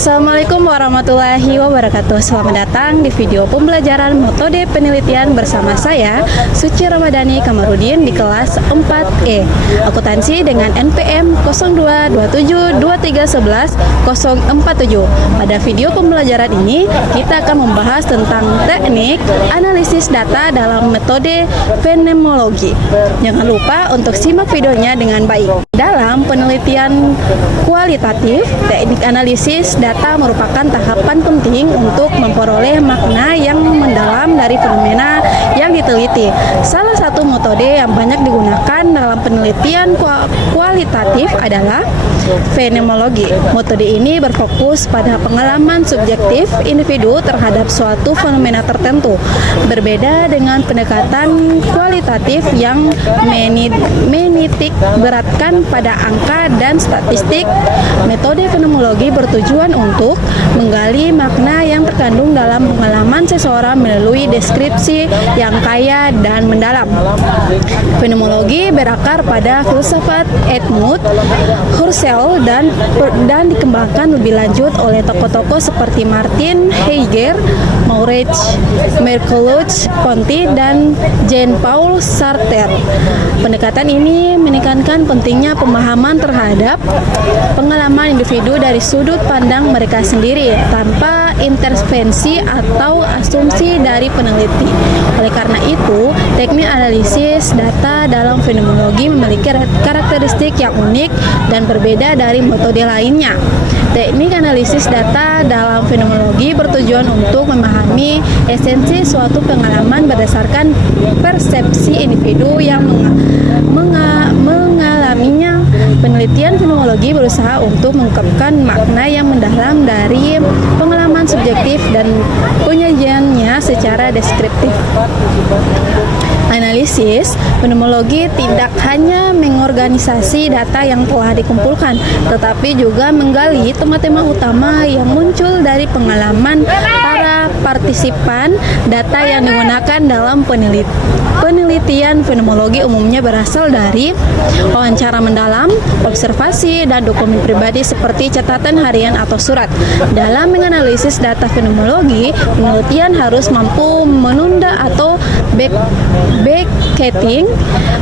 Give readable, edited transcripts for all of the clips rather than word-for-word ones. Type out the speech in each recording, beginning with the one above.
Assalamualaikum warahmatullahi wabarakatuh. Selamat datang di video pembelajaran metode penelitian bersama saya, Suci Ramadhani Kamarudin di kelas 4E, akuntansi dengan NPM 02272311-047. Pada video pembelajaran ini, kita akan membahas tentang teknik analisis data dalam metode fenomenologi. Jangan lupa untuk simak videonya dengan baik. Dalam penelitian kualitatif, teknik analisis data merupakan tahapan penting untuk memperoleh makna yang mendalam dari fenomena yang diteliti. Salah satu metode yang banyak digunakan dalam penelitian kualitatif adalah fenomenologi. Metode ini berfokus pada pengalaman subjektif individu terhadap suatu fenomena tertentu. Berbeda dengan pendekatan kualitatif yang menitik beratkan pada angka dan statistik, metode fenomenologi bertujuan untuk menggali makna yang terkandung dalam pengalaman seseorang melalui deskripsi yang kaya dan mendalam. Fenomenologi berakar pada filsafat Edmund Husserl dan dikembangkan lebih lanjut oleh tokoh-tokoh seperti Martin Heidegger, Maurice Merleau-Ponty, dan Jean-Paul Sartre. Pendekatan ini menekankan pentingnya pemahaman terhadap pengalaman individu dari sudut pandang mereka sendiri tanpa intervensi atau asumsi dari peneliti. Oleh karena itu, teknik analisis data dalam fenomenologi memiliki karakteristik yang unik dan berbeda dari metode lainnya. Teknik analisis data dalam fenomenologi bertujuan untuk memahami esensi suatu pengalaman berdasarkan persepsi individu yang mengalaminya. Penelitian fenomenologi berusaha untuk mengungkapkan makna yang mendalam dari pengalaman subjektif dan penyajiannya secara deskriptif. Analisis fenomenologi tidak hanya mengorganisasi data yang telah dikumpulkan, tetapi juga menggali tema-tema utama yang muncul dari pengalaman para partisipan. Data yang digunakan dalam penelitian fenomenologi umumnya berasal dari wawancara mendalam, observasi, dan dokumen pribadi seperti catatan harian atau surat. Dalam menganalisis data fenomenologi, penelitian harus mampu menunda atau backdating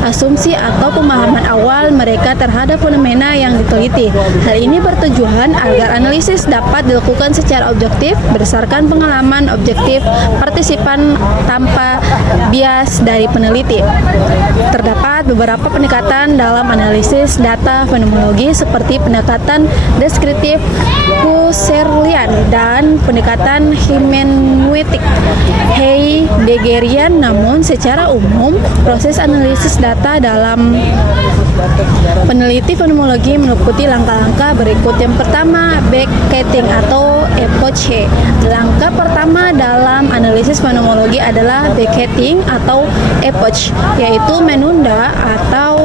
asumsi atau pemahaman awal mereka terhadap fenomena yang diteliti. Hal ini bertujuan agar analisis dapat dilakukan secara objektif berdasarkan pengalaman objektif partisipan tanpa bias dari peneliti. Terdapat beberapa pendekatan dalam analisis data fenomenologi seperti pendekatan deskriptif Husserlian dan pendekatan hermeneutik Heideggerian. Namun secara umum, proses analisis data dalam peneliti fenomenologi meliputi langkah-langkah berikut. Yang pertama, backdating atau epoche. Langkah pertama dalam analisis fenomenologi adalah backdating atau epoche, yaitu menunda atau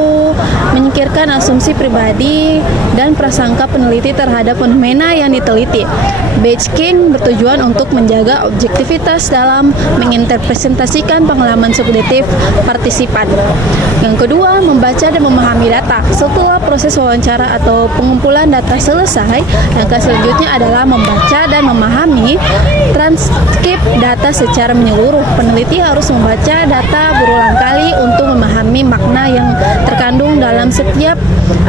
menyingkirkan asumsi pribadi dan prasangka peneliti terhadap fenomena yang diteliti. Backdating bertujuan untuk menjaga objektivitas dalam menginterpretasikan pengalaman subjektif partisipan. Yang kedua, membaca dan memahami data. Setelah proses wawancara atau pengumpulan data selesai, langkah selanjutnya adalah membaca dan memahami transkrip data secara menyeluruh. Peneliti harus membaca data berulang kali untuk memahami makna yang terkandung dalam setiap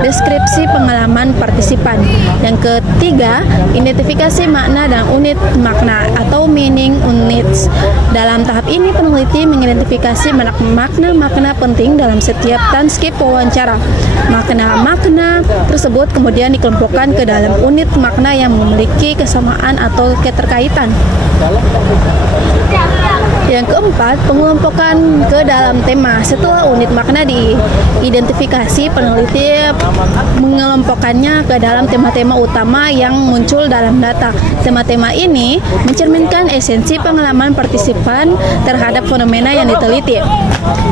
deskripsi pengalaman partisipan. Yang ketiga, identifikasi makna dan unit makna atau meaning units. Dalam tahap ini, peneliti mengidentifikasi makna-makna penting dalam setiap transkrip wawancara. Makna-makna tersebut kemudian dikelompokkan ke dalam unit makna yang memiliki kesamaan atau keterkaitan. Yang keempat, pengelompokan ke dalam tema. Setelah unit makna diidentifikasi, peneliti mengelompokkannya ke dalam tema-tema utama yang muncul dalam data. Tema-tema ini mencerminkan esensi pengalaman partisipan terhadap fenomena yang diteliti.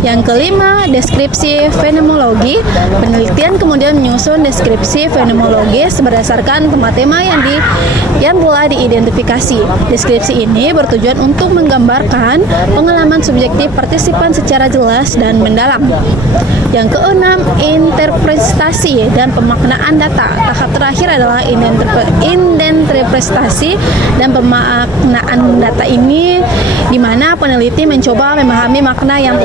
Yang kelima, deskripsi fenomenologi. Penelitian kemudian menyusun deskripsi fenomenologis berdasarkan tema-tema yang telah diidentifikasi. Deskripsi ini bertujuan untuk menggambarkan pengalaman subjektif partisipan secara jelas dan mendalam. Yang keenam, interpretasi dan pemaknaan data. Tahap terakhir adalah interpretasi dan pemaknaan data ini, di mana peneliti mencoba memahami makna yang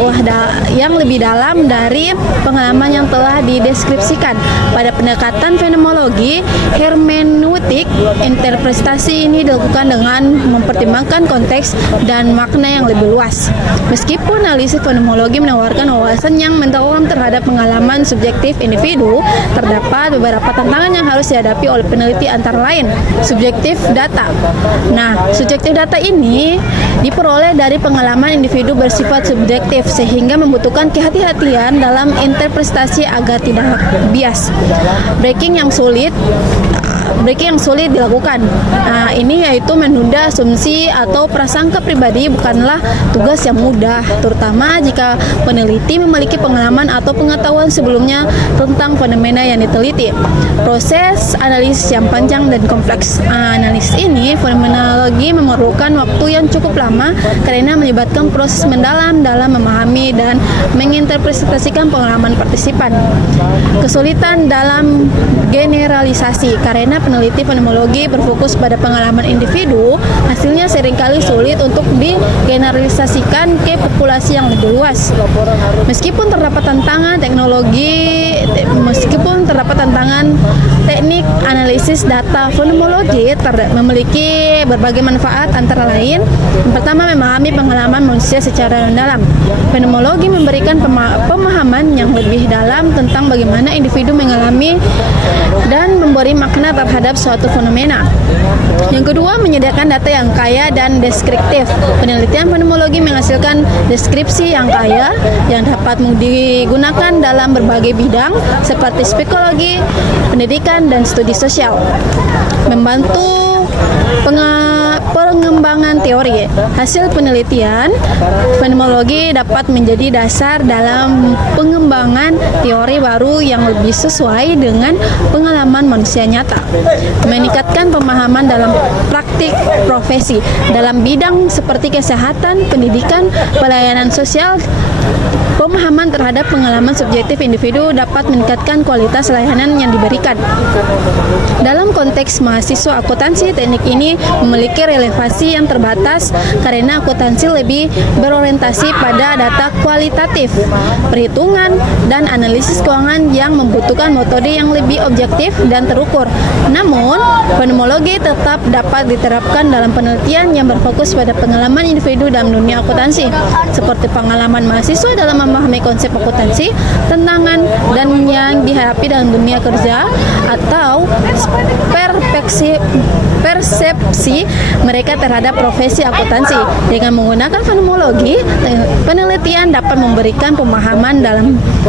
lebih dalam dari pengalaman yang telah dideskripsikan. Pada pendekatan fenomenologi hermeneutik, interpretasi ini dilakukan dengan mempertimbangkan konteks dan makna yang lebih luas. Meskipun analisis fenomenologi menawarkan wawasan yang mendalam terhadap pengalaman subjektif individu, terdapat beberapa tantangan yang harus dihadapi oleh peneliti, antara lain subjektif data. Nah, subjektif data ini diperoleh dari pengalaman individu bersifat subjektif, sehingga membutuhkan kehati-hatian dalam interpretasi agar tidak bias. Breaking yang sulit dilakukan. Nah, ini yaitu menunda asumsi atau prasangka pribadi bukanlah tugas yang mudah, terutama jika peneliti memiliki pengalaman atau pengetahuan sebelumnya tentang fenomena yang diteliti. Proses analisis yang panjang dan kompleks. Analisis ini fenomenologi memerlukan waktu yang cukup lama karena melibatkan proses mendalam dalam memahami dan menginterpretasikan pengalaman partisipan. Kesulitan dalam generalisasi. Karena peneliti fenomenologi berfokus pada pengalaman individu, hasilnya seringkali sulit untuk digeneralisasikan ke populasi yang lebih luas. Meskipun terdapat tantangan teknik analisis data fenomenologi memiliki berbagai manfaat, antara lain yang pertama, memahami pengalaman manusia secara mendalam. Fenomenologi memberikan pemahaman yang lebih dalam tentang bagaimana individu mengalami dan memberi makna terhadap suatu fenomena. Yang kedua, menyediakan data yang kaya dan deskriptif. Penelitian fenomenologi menghasilkan deskripsi yang kaya yang dapat digunakan dalam berbagai bidang seperti psikologi, pendidikan, dan studi sosial. Membantu pengembangan teori. Hasil penelitian fenomenologi dapat menjadi dasar dalam pengembangan teori baru yang lebih sesuai dengan pengalaman manusia nyata. Meningkatkan pemahaman dalam praktik profesi dalam bidang seperti kesehatan, pendidikan, pelayanan sosial. Pemahaman terhadap pengalaman subjektif individu dapat meningkatkan kualitas layanan yang diberikan. Dalam konteks mahasiswa akuntansi, teknik ini memiliki relevansi yang terbatas karena akuntansi lebih berorientasi pada data kualitatif, perhitungan, dan analisis keuangan yang membutuhkan metode yang lebih objektif dan terukur. Namun, fenomenologi tetap dapat diterapkan dalam penelitian yang berfokus pada pengalaman individu dalam dunia akuntansi, seperti pengalaman mahasiswa dalam memahami konsep akuntansi, tantangan dan yang dihadapi dalam dunia kerja, atau persepsi mereka terhadap profesi akuntansi. Dengan menggunakan fenomenologi, penelitian dapat memberikan pemahaman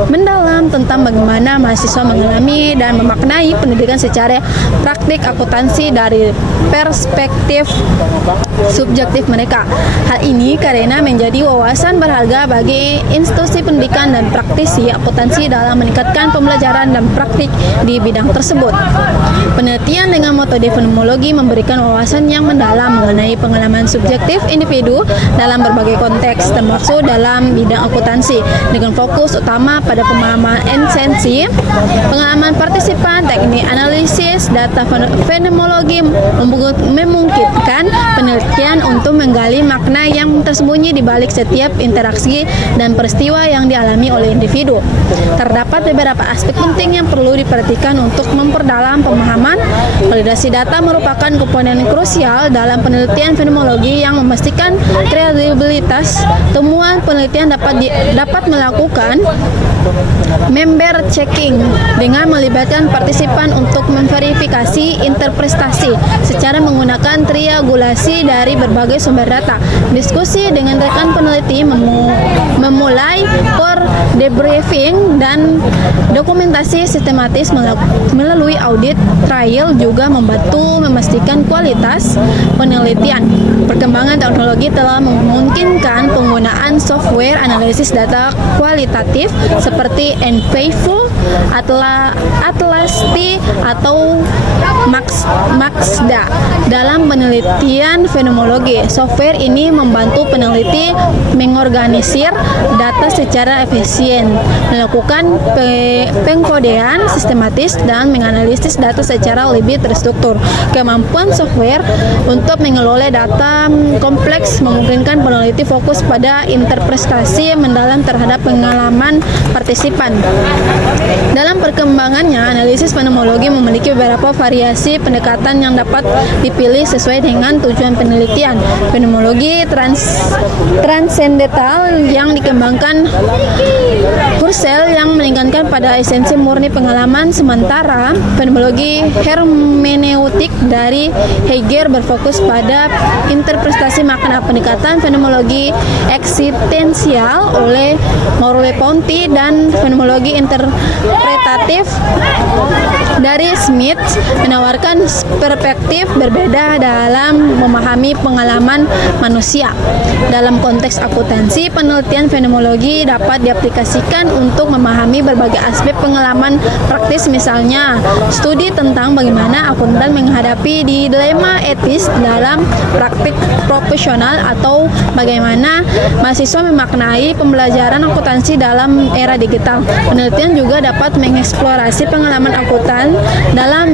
mendalam tentang bagaimana mahasiswa mengalami dan memaknai pendidikan secara praktik akuntansi dari perspektif subjektif mereka. Hal ini karena menjadi wawasan berharga bagi institusi pendidikan dan praktisi akuntansi dalam meningkatkan pembelajaran dan praktik di bidang tersebut. Penelitian dengan metode fenomenologi memberikan wawasan yang mendalam mengenai pengalaman subjektif individu dalam berbagai konteks, termasuk dalam bidang akuntansi, dengan fokus utama pada pemahaman esensi pengalaman partisipan. Teknik analisis data fenomenologi memungkinkan penelitian untuk menggali makna yang tersembunyi di balik setiap interaksi dan peristiwa yang dialami oleh individu. Terdapat beberapa aspek penting yang perlu diperhatikan untuk memperdalam pemahaman. Validasi data merupakan komponen krusial dalam penelitian fenomenologi yang memastikan kredibilitas temuan penelitian. Dapat melakukan member checking dengan melibatkan partisipan untuk memverifikasi interpretasi secara menggunakan triangulasi dari berbagai sumber data. Diskusi dengan rekan peneliti memulai debriefing dan dokumentasi sistematis melalui audit trial juga membantu memastikan kualitas penelitian. Perkembangan teknologi telah memungkinkan penggunaan software analisis data kualitatif seperti nFaithful, Atlas-T atau Maxda dalam penelitian fenomenologi. Software ini membantu peneliti mengorganisir data secara efisien, melakukan pengkodean sistematis dan menganalisis data secara lebih terstruktur. Kemampuan software untuk mengelola data kompleks memungkinkan peneliti fokus pada interpretasi mendalam terhadap pengalaman partisipan. Dalam perkembangannya, analisis fenomenologi memiliki beberapa variasi pendekatan yang dapat dipilih sesuai dengan tujuan penelitian. Fenomenologi transendental yang dikembangkan Husserl yang menekankan pada esensi murni pengalaman, sementara fenomenologi hermeneutik dari Heidegger berfokus pada interpretasi makna. Pendekatan fenomenologi eksistensial oleh Merleau-Ponty dan fenomenologi interpretatif dari Smith menawarkan perspektif berbeda dalam memahami pengalaman manusia. Dalam konteks akuntansi, penelitian fenomenologi dapat diaplikasikan untuk memahami berbagai aspek pengalaman praktis, misalnya studi tentang bagaimana akuntan menghadapi dilema etis dalam praktik profesional atau bagaimana mahasiswa memaknai pembelajaran akuntansi dalam era digital. Penelitian juga dapat mengeksplorasi pengalaman akuntan dalam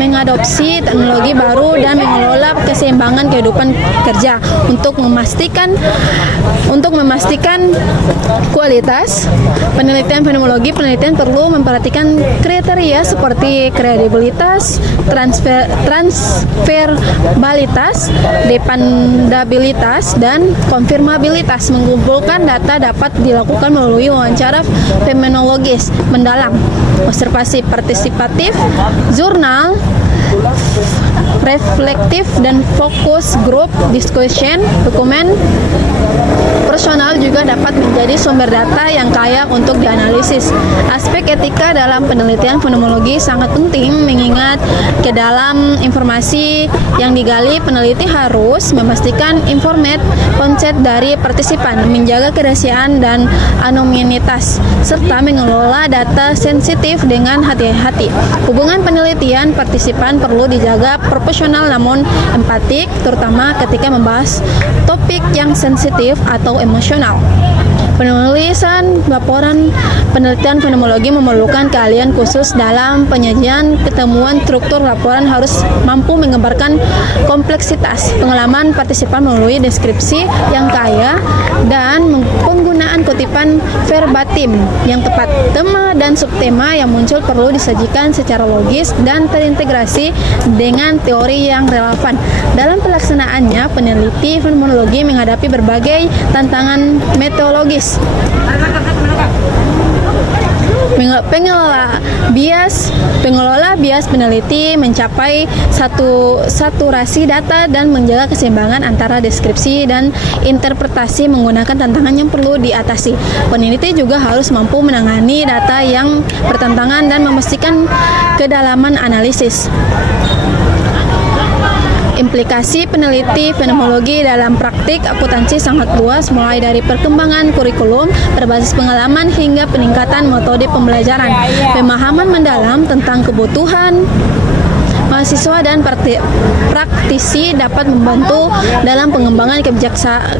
mengadopsi teknologi baru dan mengelola keseimbangan kehidupan kerja. Untuk memastikan kualitas penelitian fenomenologi, penelitian perlu memperhatikan kriteria seperti kredibilitas, transferabilitas, dependabilitas, dan konfirmabilitas. Mengumpulkan data dapat dilakukan melalui wawancara fenomenologis mendalam, observasi partisipatif, jurnal reflektif, dan fokus group discussion. Dokumen personal juga dapat menjadi sumber data yang kaya untuk dianalisis. Aspek etika dalam penelitian fenomenologi sangat penting, mengingat ke dalam informasi yang digali, peneliti harus memastikan informed consent dari partisipan, menjaga kerahasiaan dan anonimitas, serta mengelola data sensitif dengan hati-hati. Hubungan penelitian partisipan perlu dijaga profesional namun empatik, terutama ketika membahas topik yang sensitif atau emosional. Penulisan laporan penelitian fenomenologi memerlukan keahlian khusus dalam penyajian ketemuan. Struktur laporan harus mampu menggambarkan kompleksitas pengalaman partisipan melalui deskripsi yang kaya dan penggunaan kutipan verbatim yang tepat. Tema dan subtema yang muncul perlu disajikan secara logis dan terintegrasi dengan teori yang relevan. Dalam pelaksanaannya, peneliti fenomenologi menghadapi berbagai tantangan metodologis. Pengelola bias peneliti mencapai saturasi data dan menjaga keseimbangan antara deskripsi dan interpretasi menggunakan tantangan yang perlu diatasi. Peneliti juga harus mampu menangani data yang bertentangan dan memastikan kedalaman analisis. Implikasi peneliti fenomenologi dalam praktik akuntansi sangat luas, mulai dari perkembangan kurikulum berbasis pengalaman hingga peningkatan metode pembelajaran. Pemahaman mendalam tentang kebutuhan mahasiswa dan praktisi dapat membantu dalam pengembangan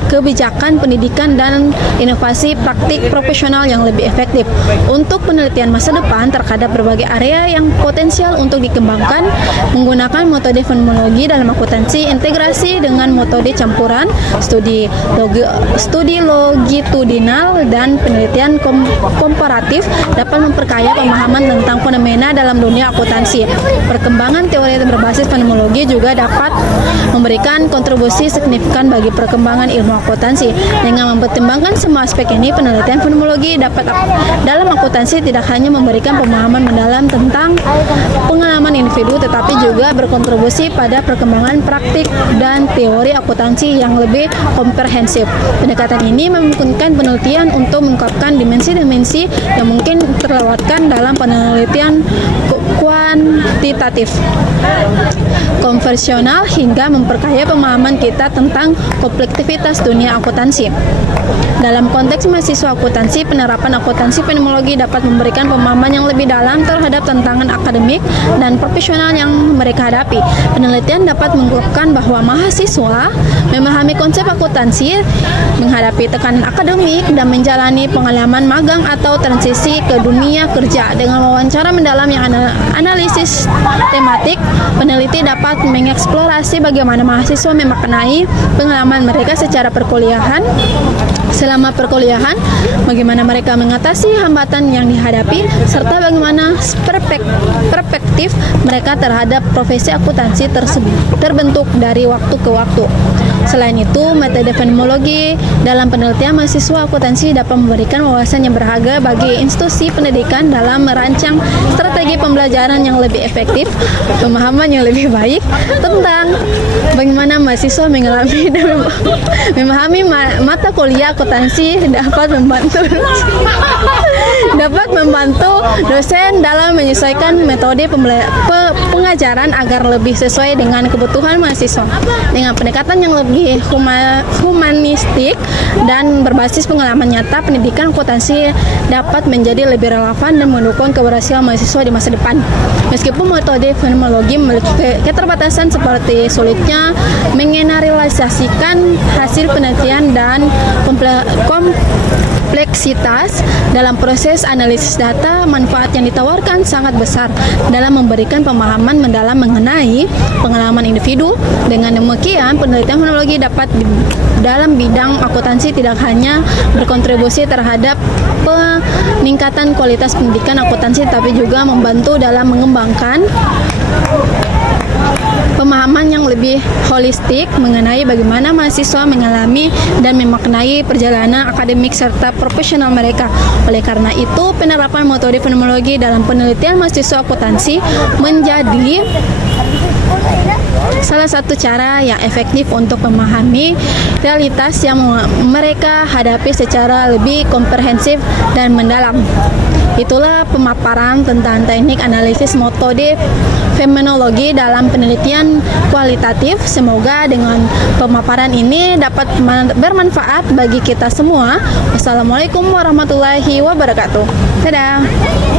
kebijakan pendidikan dan inovasi praktik profesional yang lebih efektif. Untuk penelitian masa depan terhadap berbagai area yang potensial untuk dikembangkan, menggunakan metode fenomenologi dalam akuntansi, integrasi dengan metode campuran, studi longitudinal, dan penelitian komparatif dapat memperkaya pemahaman tentang fenomena dalam dunia akuntansi. Perkembangan teori teori berbasis fenomenologi juga dapat memberikan kontribusi signifikan bagi perkembangan ilmu akuntansi. Dengan mempertimbangkan semua aspek ini, penelitian fenomenologi dalam akuntansi tidak hanya memberikan pemahaman mendalam tentang pengalaman individu, tetapi juga berkontribusi pada perkembangan praktik dan teori akuntansi yang lebih komprehensif. Pendekatan ini memungkinkan penelitian untuk mengungkapkan dimensi-dimensi yang mungkin terlewatkan dalam penelitian kuantitatif konvensional hingga memperkaya pemahaman kita tentang kompleksitas dunia akuntansi. Dalam konteks mahasiswa akuntansi, penerapan akuntansi fenomenologi dapat memberikan pemahaman yang lebih dalam terhadap tantangan akademik dan profesional yang mereka hadapi. Penelitian dapat mengungkapkan bahwa mahasiswa memahami konsep akuntansi, menghadapi tekanan akademik, dan menjalani pengalaman magang atau transisi ke dunia kerja. Dengan wawancara mendalam yang analisis tematik, peneliti dapat mengeksplorasi bagaimana mahasiswa memaknai pengalaman mereka secara perkuliahan. Selama perkuliahan, bagaimana mereka mengatasi hambatan yang dihadapi, serta bagaimana perspektif mereka terhadap profesi akuntansi tersebut terbentuk dari waktu ke waktu. Selain itu, metode fenomenologi dalam penelitian mahasiswa akuntansi dapat memberikan wawasan yang berharga bagi institusi pendidikan dalam merancang strategi pembelajaran yang lebih efektif, pemahaman yang lebih baik tentang bagaimana mahasiswa mengalami dan memahami mata kuliah akuntansi dapat membantu dosen dalam menyesuaikan metode pengajaran agar lebih sesuai dengan kebutuhan mahasiswa. Dengan pendekatan yang lebih humanistik dan berbasis pengalaman nyata, pendidikan akuntansi dapat menjadi lebih relevan dan mendukung keberhasilan mahasiswa di masa depan. Meskipun metode fenomenologi memiliki keterbatasan seperti sulitnya mengeneralisasikan hasil penelitian dan kompleksitas dalam proses analisis data, manfaat yang ditawarkan sangat besar dalam memberikan pemahaman mendalam mengenai pengalaman individu. Dengan demikian, penelitian fenomenologi dapat dalam bidang akuntansi tidak hanya berkontribusi terhadap peningkatan kualitas pendidikan akuntansi, tapi juga membantu dalam mengembangkan pemahaman yang lebih holistik mengenai bagaimana mahasiswa mengalami dan memaknai perjalanan akademik serta profesional mereka. Oleh karena itu, penerapan metode fenomenologi dalam penelitian mahasiswa akuntansi menjadi salah satu cara yang efektif untuk memahami realitas yang mereka hadapi secara lebih komprehensif dan mendalam. Itulah pemaparan tentang teknik analisis metode fenomenologi dalam penelitian kualitatif. Semoga dengan pemaparan ini dapat bermanfaat bagi kita semua. Wassalamualaikum warahmatullahi wabarakatuh. Dadah.